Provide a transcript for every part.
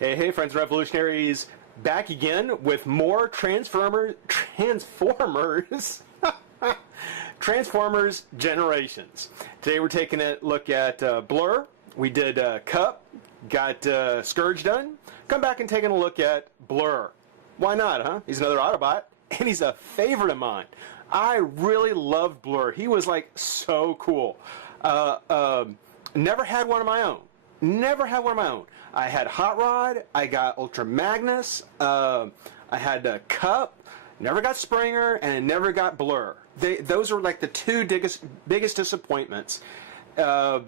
Hey, friends, revolutionaries, back again with more Transformers Generations. Today we're taking a look at Blurr. We did Cup, got Scourge done. Come back and taking a look at Blurr. Why not, huh? He's another Autobot, and he's a favorite of mine. I really loved Blurr. He was like so cool. Never had one of my own. I had Hot Rod, I got Ultra Magnus, I had Cup, never got Springer, and never got Blurr. Those were like the two biggest disappointments. I've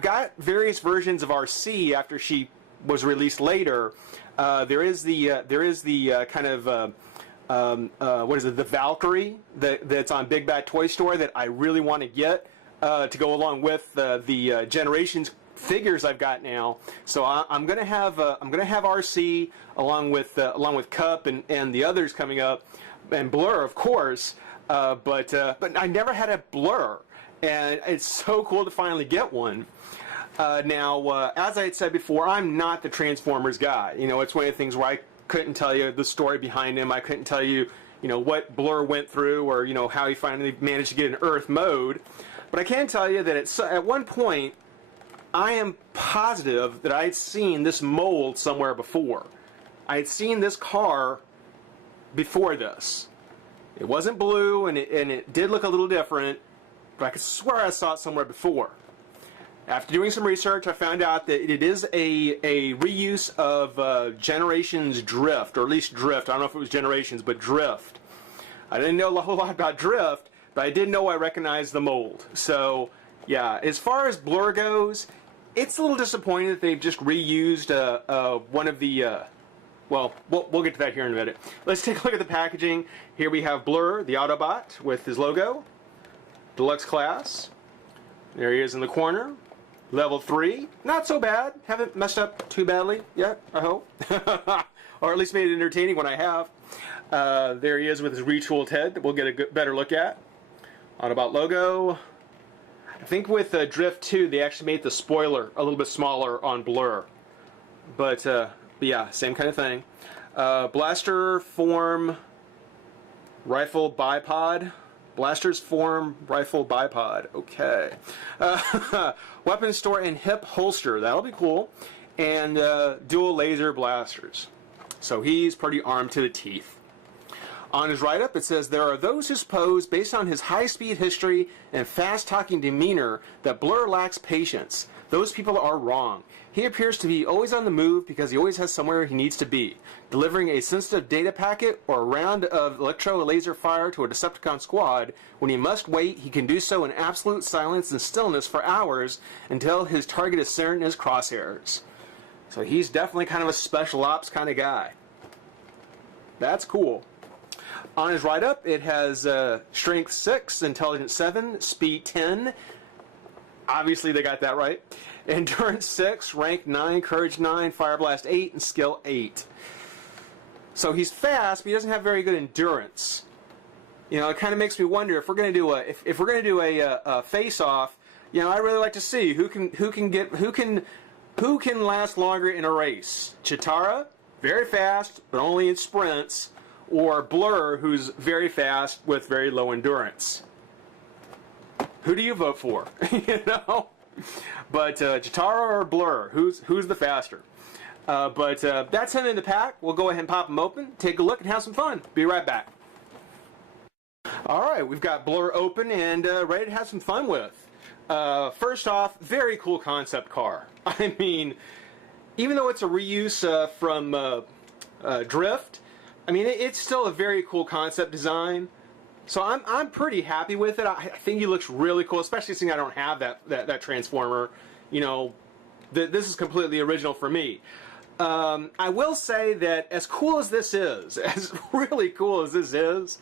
got various versions of RC after she was released later. There is the kind of what is it? The Valkyrie that's on Big Bad Toy Store that I really want to get to go along with the Generations figures I've got now. So I'm gonna have RC along with Cup and the others coming up, and Blurr, of course. But I never had a Blurr, and it's so cool to finally get one. Now, as I had said before, I'm not the Transformers guy. You know, it's one of the things where I couldn't tell you the story behind him. I couldn't tell you, what Blurr went through, or how he finally managed to get in Earth mode. But I can tell you that at one point, I am positive that I had seen this mold somewhere before. I had seen this car before this. It wasn't blue, and it did look a little different, but I could swear I saw it somewhere before. After doing some research, I found out that it is a reuse of Generations Drift, or at least Drift. I don't know if it was Generations, but Drift. I didn't know a whole lot about Drift, but I did know I recognized the mold. So, yeah, as far as Blurr goes, it's a little disappointing that they've just reused one of the... well, we'll get to that here in a minute. Let's take a look at the packaging. Here we have Blurr, the Autobot, with his logo. Deluxe class. There he is in the corner. Level 3. Not so bad. Haven't messed up too badly yet, I hope. Or at least made it entertaining when I have. There he is with his retooled head that we'll get a better look at. Autobot logo. I think with Drift 2, they actually made the spoiler a little bit smaller on Blurr. But yeah, same kind of thing. Blaster form rifle bipod. Blasters form rifle bipod. Okay. Weapon store and hip holster. That'll be cool. And dual laser blasters. So he's pretty armed to the teeth. On his write-up, it says, there are those who suppose, based on his high-speed history and fast-talking demeanor, that Blurr lacks patience. Those people are wrong. He appears to be always on the move because he always has somewhere he needs to be. Delivering a sensitive data packet or a round of electro-laser fire to a Decepticon squad, when he must wait, he can do so in absolute silence and stillness for hours until his target is certain in his crosshairs. So he's definitely kind of a special ops kind of guy. That's cool. On his write-up, it has Strength 6, Intelligence 7, Speed 10. Obviously, they got that right. Endurance 6, Rank 9, Courage 9, Fire Blast 8, and Skill 8. So he's fast, but he doesn't have very good endurance. It kind of makes me wonder if we're going to do a face-off. I'd really like to see who can last longer in a race. Chitara, very fast, but only in sprints. Or Blurr, who's very fast with very low endurance. Who do you vote for? But Chitara or Blurr, who's the faster? But that's him in the pack. We'll go ahead and pop him open, take a look, and have some fun. Be right back. Alright, we've got Blurr open and ready to have some fun with. First off, very cool concept car. I mean, even though it's a reuse from Drift, I mean, it's still a very cool concept design, so I'm pretty happy with it. I think he looks really cool, especially seeing I don't have that Transformer. This is completely original for me. I will say that as cool as this is, as really cool as this is,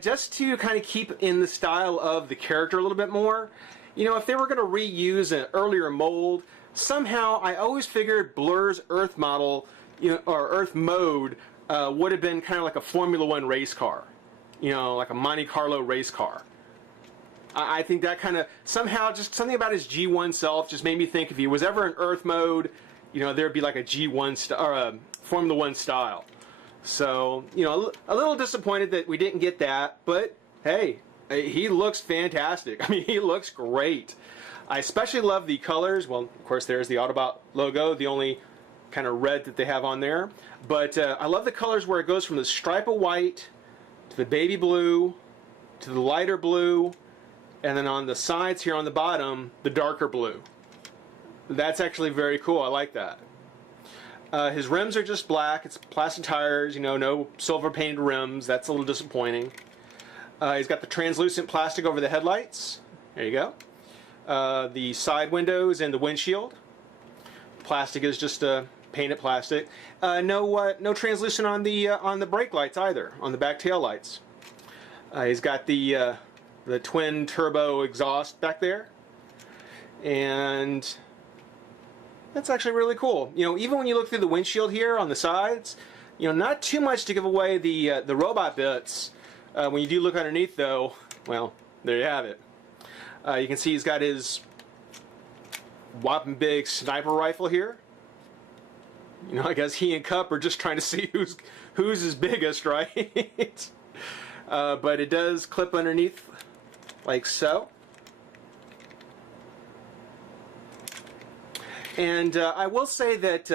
just to kind of keep in the style of the character a little bit more, if they were going to reuse an earlier mold, somehow I always figured Blurr's Earth model, or Earth mode, would have been kind of like a Formula One race car, like a Monte Carlo race car. I think that kind of somehow just something about his G1 self just made me think if he was ever in Earth mode, you know, there'd be like a G1 or a Formula One style. So, you know, a little disappointed that we didn't get that, but hey, he looks fantastic. I mean, he looks great. I especially love the colors. Well, of course, there's the Autobot logo, the only kind of red that they have on there. But I love the colors where it goes from the stripe of white to the baby blue to the lighter blue, and then on the sides here on the bottom, the darker blue. That's actually very cool. I like that. His rims are just black. It's plastic tires, you know, no silver painted rims. That's a little disappointing. He's got the translucent plastic over the headlights. There you go. The side windows and the windshield. Plastic is just painted plastic. No translucent on the brake lights either, on the back tail lights. He's got the twin turbo exhaust back there, and that's actually really cool. You know, even when you look through the windshield here on the sides, you know, not too much to give away the robot bits. When you do look underneath, though, well, there you have it. You can see he's got his whopping big sniper rifle here. You know, I guess he and Cup are just trying to see who's his biggest, right? But it does clip underneath like so. And I will say that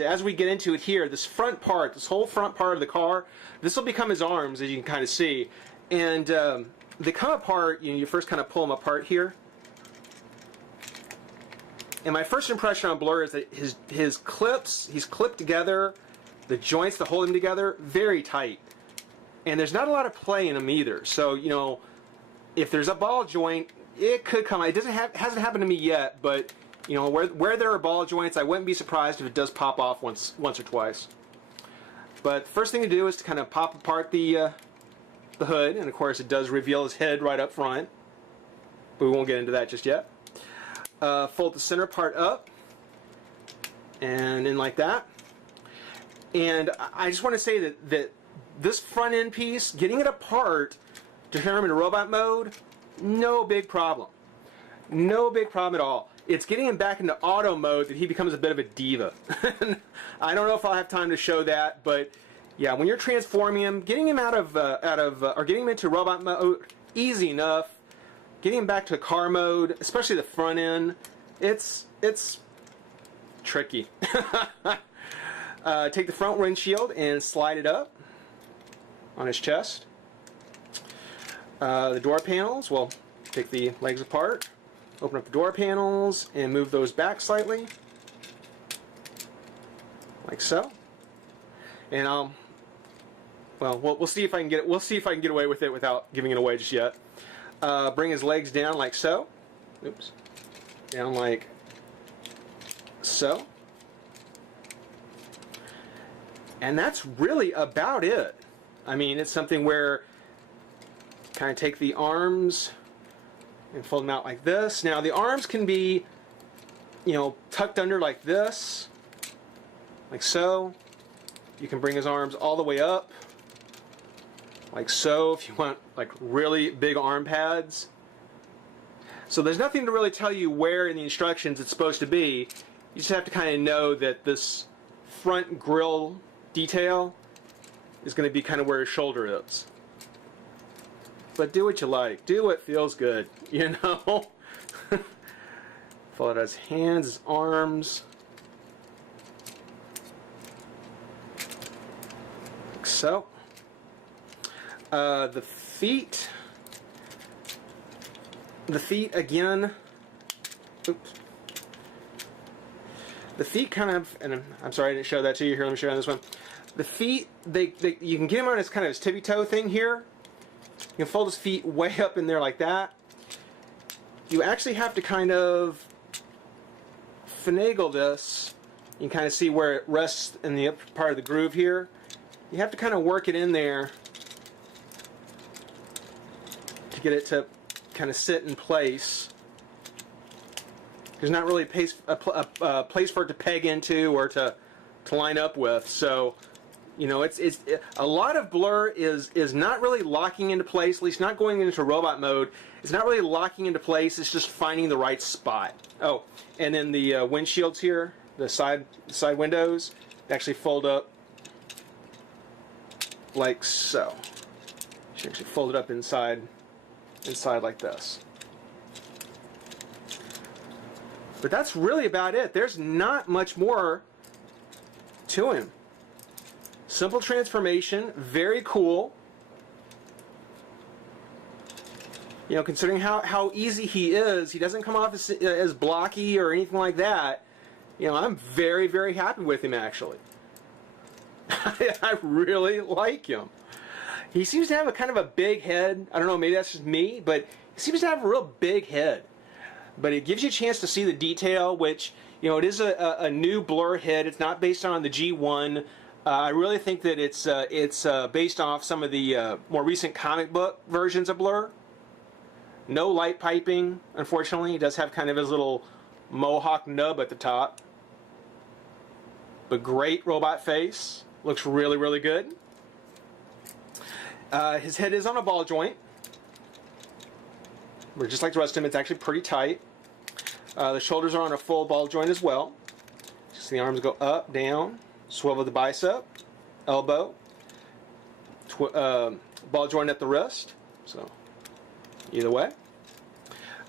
as we get into it here, this whole front part of the car, this will become his arms, as you can kind of see. And they come apart, you know, you first kind of pull them apart here. And my first impression on Blurr is that his clips, he's clipped together, the joints that hold him together, very tight. And there's not a lot of play in them either. So, you know, if there's a ball joint, it could come. It hasn't happened to me yet, but you know, where there are ball joints, I wouldn't be surprised if it does pop off once or twice. But the first thing to do is to kind of pop apart the hood, and of course it does reveal his head right up front. But we won't get into that just yet. Fold the center part up, and in like that. And I just want to say that this front end piece, getting it apart to turn him into robot mode, no big problem. No big problem at all. It's getting him back into auto mode that he becomes a bit of a diva. I don't know if I'll have time to show that, but yeah, when you're transforming him, getting him or getting him into robot mode, easy enough. Getting him back to car mode, especially the front end, it's tricky. Take the front windshield and slide it up on his chest. The door panels, well, take the legs apart. Open up the door panels and move those back slightly, like so. And we'll see if I can get it. We'll see if I can get away with it without giving it away just yet. Bring his legs down like so. Oops. Down like so. And that's really about it. I mean, it's something where kind of take the arms and fold them out like this. Now the arms can be, you know, tucked under like this, like so. You can bring his arms all the way up, like so, if you want like really big arm pads. So there's nothing to really tell you where in the instructions it's supposed to be. You just have to kind of know that this front grille detail is going to be kind of where his shoulder is. But do what you like. Do what feels good, you know? Fold out his hands, his arms. Like so. The feet. The feet again. Oops. The feet kind of, and I'm sorry I didn't show that to you here. Let me show you on this one. The feet, you can get him on his kind of his tippy toe thing here. You can fold his feet way up in there like that. You actually have to kind of finagle this. You can kind of see where it rests in the upper part of the groove here. You have to kind of work it in there to get it to kind of sit in place. There's not really a place for it to peg into or to line up with. So, you know, a lot of Blurr is not really locking into place, at least not going into robot mode. It's not really locking into place, it's just finding the right spot. Oh, and then the windshields here, the side windows, they actually fold up like so. You should actually fold it up inside like this. But that's really about it. There's not much more to him. Simple transformation, very cool. You know, considering how easy he is, he doesn't come off as blocky or anything like that. You know, I'm very, very happy with him, actually. I really like him. He seems to have a kind of a big head. I don't know, maybe that's just me, but he seems to have a real big head. But it gives you a chance to see the detail, which, you know, it is a new Blurr head. It's not based on the G1. I really think that it's based off some of the more recent comic book versions of Blurr. No light piping, unfortunately. He does have kind of his little mohawk nub at the top. But great robot face. Looks really, really good. His head is on a ball joint. But just like the rest of him, it's actually pretty tight. The shoulders are on a full ball joint as well. Just the arms go up, down, swivel the bicep, elbow, ball joint at the wrist. So either way.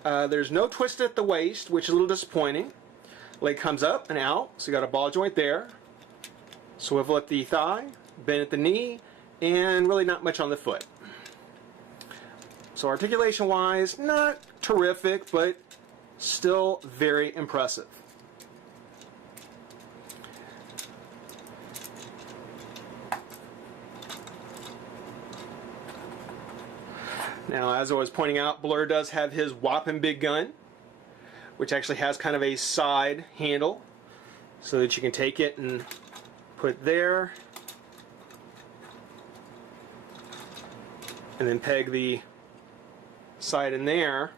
There's no twist at the waist, which is a little disappointing. Leg comes up and out, so you got a ball joint there. Swivel at the thigh, bend at the knee, and really not much on the foot. So articulation-wise, not terrific, but still very impressive. Now, as I was pointing out, Blurr does have his whopping big gun, which actually has kind of a side handle so that you can take it and put it there and then peg the side in there.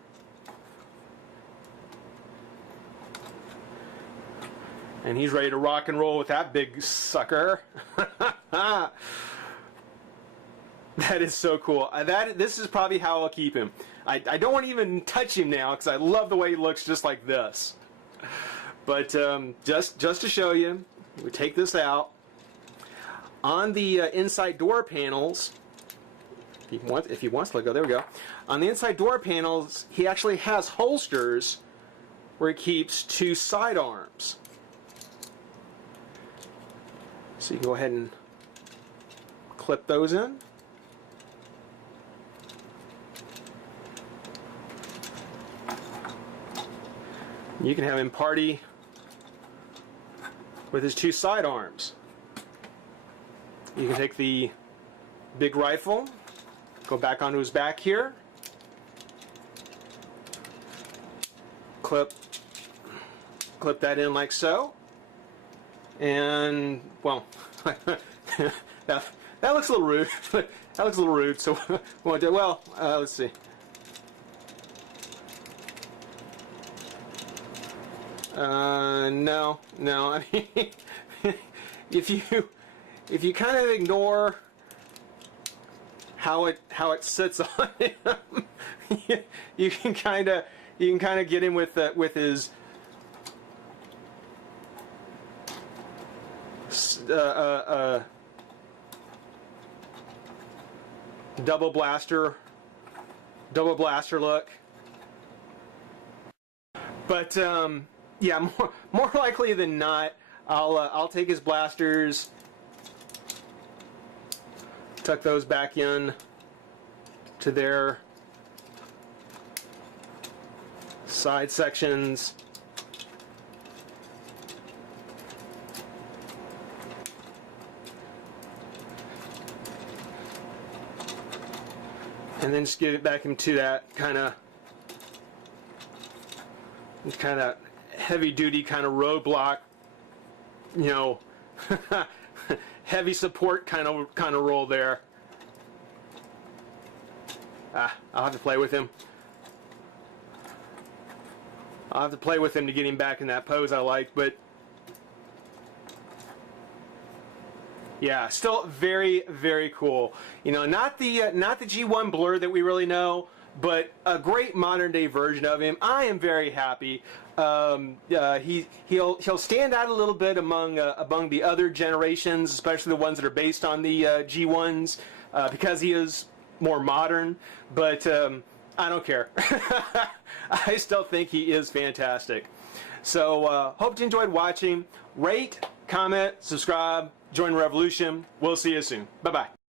And he's ready to rock and roll with that big sucker. That is so cool. This is probably how I'll keep him. I don't want to even touch him now because I love the way he looks just like this. But just to show you, we take this out. On the inside door panels, if he wants to let go, there we go. On the inside door panels, he actually has holsters where he keeps two sidearms. So you can go ahead and clip those in. You can have him party with his two sidearms. You can take the big rifle, go back onto his back here, clip that in like so, and well, that looks a little rude. That looks a little rude. So well, let's see. No. I mean, if you kind of ignore how it sits on him, you can kind of get him with his double blaster look. But yeah, more likely than not, I'll take his blasters, tuck those back in to their side sections. And then just get it back into that kind of heavy duty kind of roadblock, you know, heavy support kind of roll there. I'll have to play with him. I'll have to play with him to get him back in that pose I like, but yeah, still very, very cool. You know, not the G1 Blurr that we really know, but a great modern day version of him. I am very happy. He'll stand out a little bit among the other generations, especially the ones that are based on the G1s, because he is more modern. But I don't care. I still think he is fantastic. So hope you enjoyed watching. Rate, comment, subscribe, join the revolution. We'll see you soon. Bye bye.